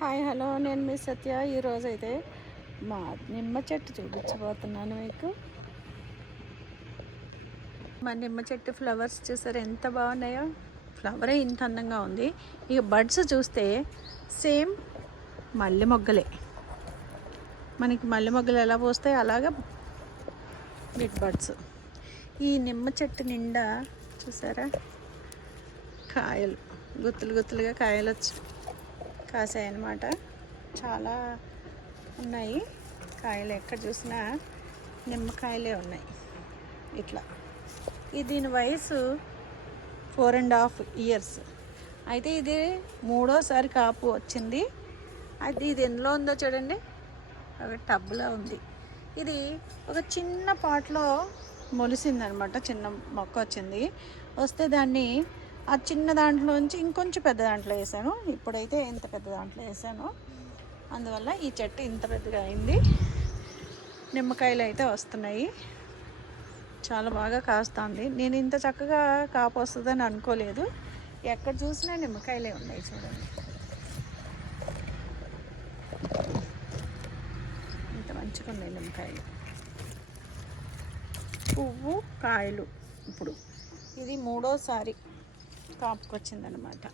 Hi hello. నేను మీ సత్య. ఈరోజు అయితే మా నిమ్మ చెట్టు చూపించబోతున్నాను మీకు. మా నిమ్మ చెట్టు ఫ్లవర్స్ చూసారు ఎంత బాగున్నాయో. ఫ్లవరే ఇంత అందంగా ఉంది. ఇక బడ్స్ చూస్తే సేమ్ మల్లె మొగ్గలే. మనకి మల్లె మొగ్గలు ఎలా పోస్తాయి అలాగా బిగ్ బడ్స్ ఈ నిమ్మ చెట్టు నిండా చూసారా? కాయలు. గుత్తులు గుత్తులుగా కాయలు వచ్చాయి కాసాయి అన్నమాట చాలా ఉన్నాయి. కాయలు ఎక్కడ చూసినా నిమ్మకాయలే ఉన్నాయి. ఇట్లా. ఇది దీని వయసు ఫోర్ అండ్ హాఫ్ ఇయర్స్ అయితే ఇది మూడోసారి కాపు వచ్చింది. అది ఇది ఎందులో ఉందో చూడండి. ఒక టబ్లో ఉంది. ఇది ఒక చిన్న పాట్లో మొలిసిందనమాట చిన్న మొక్క వచ్చింది. వస్తే దాన్ని ఆ చిన్న దాంట్లోంచి ఇంకొంచెం పెద్ద దాంట్లో వేసాను. ఇప్పుడైతే ఇంత పెద్ద దాంట్లో వేసాను. అందువల్ల ఈ చెట్టు ఇంత పెద్దగా అయింది. నిమ్మకాయలు అయితే వస్తున్నాయి. చాలా బాగా కాస్తుంది. నేను ఇంత చక్కగా కాపు వస్తుందని అనుకోలేదు. ఎక్కడ చూసినా నిమ్మకాయలే ఉన్నాయి చూడండి. ఇంత మంచిగా ఉన్నాయి నిమ్మకాయలు. పువ్వు కాయలు ఇప్పుడు. ఇది మూడోసారి. కాపుకొచ్చిందనమాట